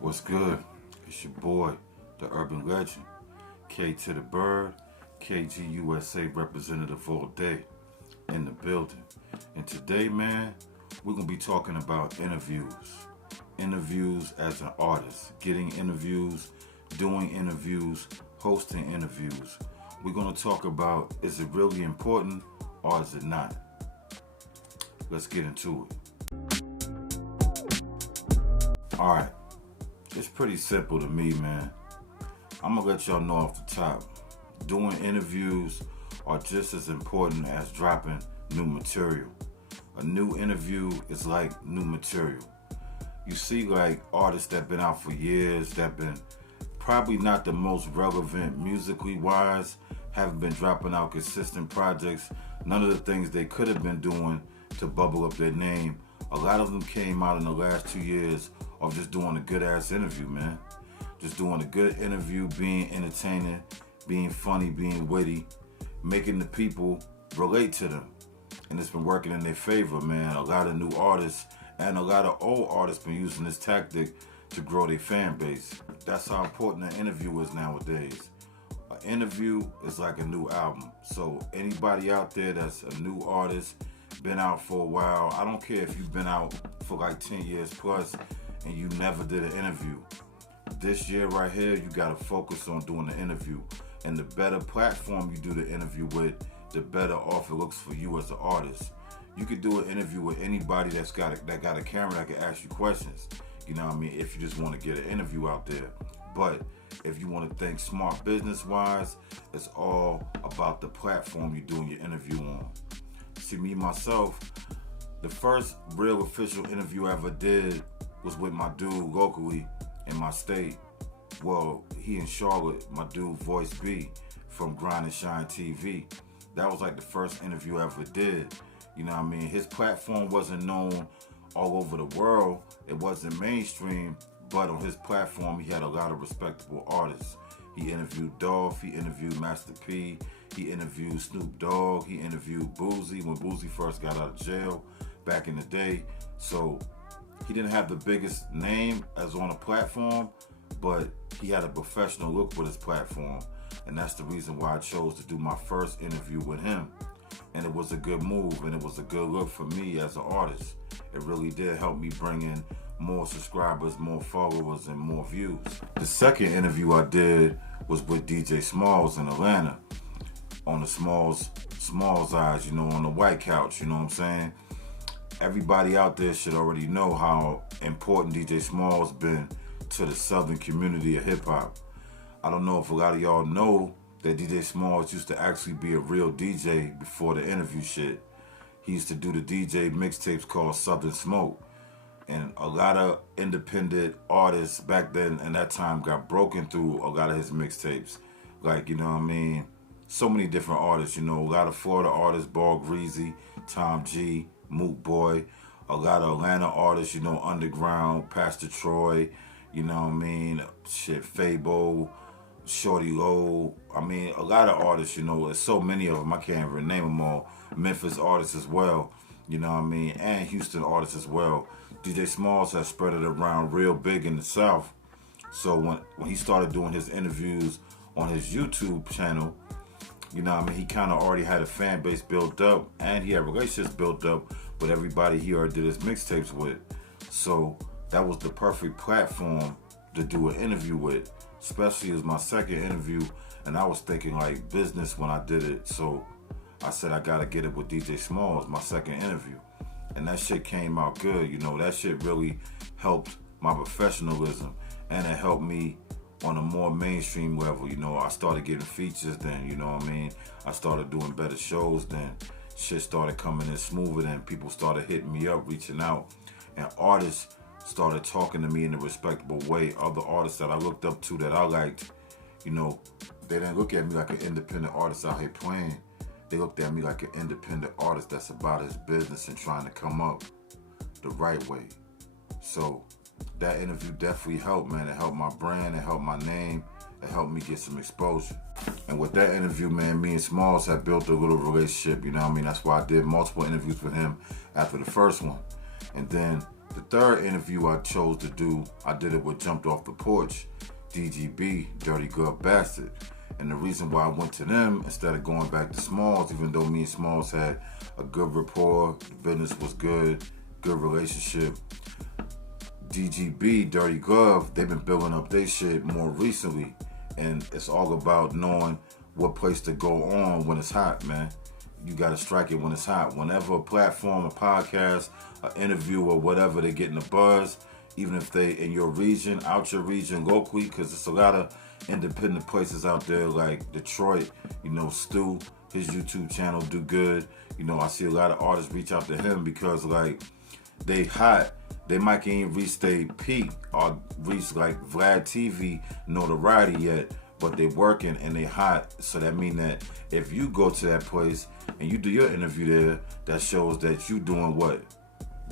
What's good? It's your boy, the urban legend, K to the Bird, KGUSA representative all day in the building. And today, man, we're going to be talking about interviews. Interviews as an artist, getting interviews, doing interviews, hosting interviews. We're going to talk about, is it really important or is it not? Let's get into it. All right. It's pretty simple to me, man. I'm gonna let y'all know off the top. Doing interviews are just as important as dropping new material. A new interview is like new material. You see, like artists that been out for years, that been probably not the most relevant musically wise, haven't been dropping out consistent projects, none of the things they could have been doing to bubble up their name. A lot of them came out in the last 2 years of just doing a good ass interview, man. Just doing a good interview, being entertaining, being funny, being witty, making the people relate to them. And it's been working in their favor, man. A lot of new artists and a lot of old artists been using this tactic to grow their fan base. That's how important an interview is nowadays. An interview is like a new album. So anybody out there that's a new artist, been out for a while, I don't care if you've been out for like 10 years plus and you never did an interview. This year right here, you gotta focus on doing the interview. And the better platform you do the interview with, the better off it looks for you as an artist. You could do an interview with anybody that got a camera that can ask you questions. You know what I mean? If you just want to get an interview out there. But if you want to think smart business-wise, it's all about the platform you're doing your interview on. See, me, myself, the first real official interview I ever did was with my dude locally in my state. Well, he in Charlotte, my dude Voice B from Grind and Shine TV. That was like the first interview I ever did. You know what I mean? His platform wasn't known all over the world. It wasn't mainstream, but on his platform, he had a lot of respectable artists. He interviewed Dolph, he interviewed Master P, he interviewed Snoop Dogg, he interviewed Boozy when Boozy first got out of jail back in the day. So he didn't have the biggest name as on a platform, but he had a professional look with his platform. And that's the reason why I chose to do my first interview with him. And it was a good move and it was a good look for me as an artist. It really did help me bring in more subscribers, more followers, and more views. The second interview I did was with DJ Smalls in Atlanta on the Smalls Eyes, you know, on the White Couch, you know what I'm saying? Everybody out there should already know how important DJ Smalls been to the southern community of hip hop. I don't know if a lot of y'all know that DJ Smalls used to actually be a real DJ before the interview shit. He used to do the DJ mixtapes called Southern Smoke. And a lot of independent artists back then and that time got broken through a lot of his mixtapes. Like, you know what I mean? So many different artists, you know, a lot of Florida artists, Ball Greasy, Tom G, Moot Boy, a lot of Atlanta artists, you know, Underground, Pastor Troy, you know what I mean? Shit, Fabo, Shorty Low. I mean, a lot of artists, you know, there's so many of them, I can't even name them all. Memphis artists as well, you know what I mean? And Houston artists as well. DJ Smalls has spread it around real big in the South. So when he started doing his interviews on his YouTube channel, you know what I mean, he kind of already had a fan base built up and he had relationships built up with everybody he already did his mixtapes with. So that was the perfect platform to do an interview with, especially as my second interview, and I was thinking like business when I did it. So I said I gotta get it with DJ Smalls, my second interview. And that shit came out good, you know, that shit really helped my professionalism and it helped me on a more mainstream level. You know, I started getting features then, you know what I mean? I started doing better shows then. Shit started coming in smoother then. People started hitting me up, reaching out. And artists started talking to me in a respectable way. Other artists that I looked up to that I liked, you know, they didn't look at me like an independent artist out here playing. They looked at me like an independent artist that's about his business and trying to come up the right way. So that interview definitely helped, man. It helped my brand, it helped my name, it helped me get some exposure. And with that interview, man, me and Smalls have built a little relationship, you know what I mean? That's why I did multiple interviews with him after the first one. And then The third interview I chose to do, I did it with Jumped Off the Porch, DGB, Dirty Good Bastard. And the reason why I went to them instead of going back to Smalls, even though me and Smalls had a good rapport, the business was good relationship. DGB, Dirty Glove, they've been building up their shit more recently. And it's all about knowing what place to go on when it's hot, man. You gotta strike it when it's hot. Whenever a platform, a podcast, an interview, or whatever, they getting a buzz, even if they in your region, out your region, locally, because there's a lot of independent places out there like Detroit, Stu, his YouTube channel do good. I see a lot of artists reach out to him because like they hot. They might can't even reach their peak or reach like Vlad TV notoriety yet, but they working and they hot. So that mean that if you go to that place and you do your interview there, that shows that you doing what?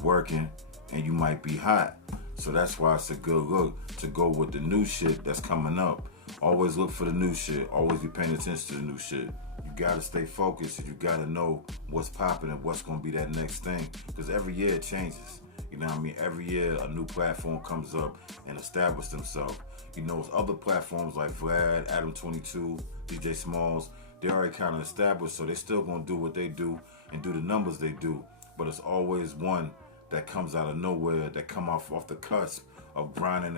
Working, and you might be hot. So that's why it's a good look to go with the new shit that's coming up. Always look for the new shit. Always be paying attention to the new shit. You gotta stay focused. You gotta know what's popping and what's gonna be that next thing. Because every year it changes. You know what I mean? Every year a new platform comes up and establishes themselves. It's other platforms like Vlad, Adam 22, DJ Smalls, they already kind of established, so they still gonna do what they do and do the numbers they do. But it's always one that comes out of nowhere, that come off the cusp of grinding,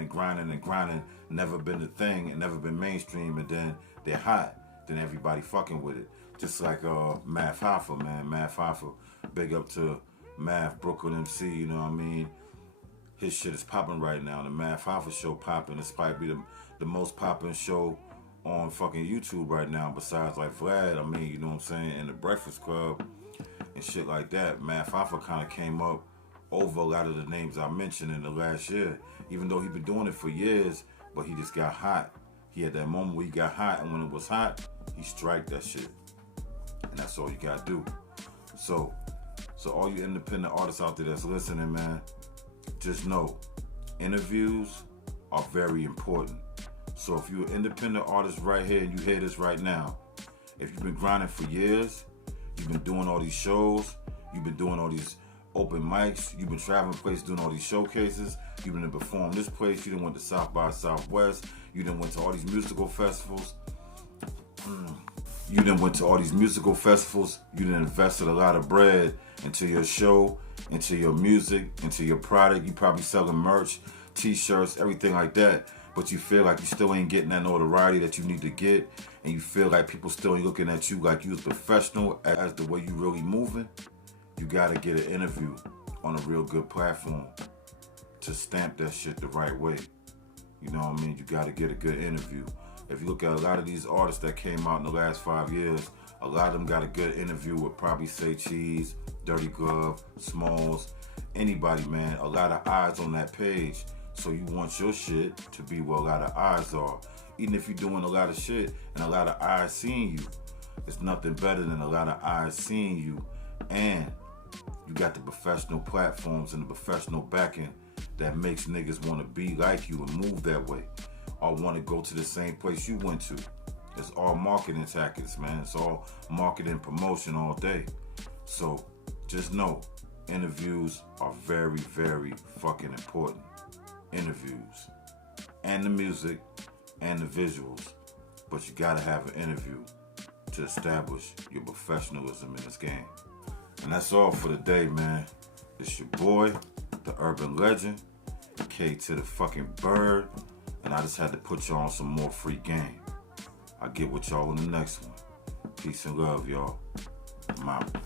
never been a thing and never been mainstream, and then they're hot, then everybody fucking with it. Just like Math Hoffa, man. Math Hoffa, big up to Math, Brooklyn MC, you know what I mean? His shit is popping right now. The Math Hoffa show popping. It's probably the most popping show on fucking YouTube right now, besides like Vlad, you know what I'm saying, and the Breakfast Club and shit like that. Math Hoffa kind of came up over a lot of the names I mentioned in the last year, even though he been doing it for years, but he just got hot. He had that moment where he got hot, and when it was hot, he striked that shit. And that's all you gotta do. So all you independent artists out there that's listening, man, just know, interviews are very important. So if you're an independent artist right here and you hear this right now, if you've been grinding for years, you've been doing all these shows, you've been doing all these open mics, you've been traveling places doing all these showcases, you've been to perform this place, you done went to South by Southwest, you done went to all these musical festivals, you done invested a lot of bread into your show, into your music, into your product. You probably selling merch, t-shirts, everything like that, but you feel like you still ain't getting that notoriety that you need to get, and you feel like people still ain't looking at you like you as professional as the way you really moving. You gotta get an interview on a real good platform to stamp that shit the right way. You know what I mean? You gotta get a good interview. If you look at a lot of these artists that came out in the last 5 years, a lot of them got a good interview with probably Say Cheese, Dirty Glove, Smalls, anybody, man. A lot of eyes on that page. So you want your shit to be where a lot of eyes are. Even if you're doing a lot of shit and a lot of eyes seeing you, it's nothing better than a lot of eyes seeing you, and you got the professional platforms and the professional backing that makes niggas want to be like you and move that way, or want to go to the same place you went to. It's all marketing tactics, man. It's all marketing promotion all day. So just know, interviews are very, very fucking important. Interviews. And the music and the visuals. But you gotta have an interview to establish your professionalism in this game. And that's all for today, man. It's your boy, the urban legend, K to the fucking bird, and I just had to put y'all on some more free game. I'll get with y'all in the next one. Peace and love, y'all. I'm out.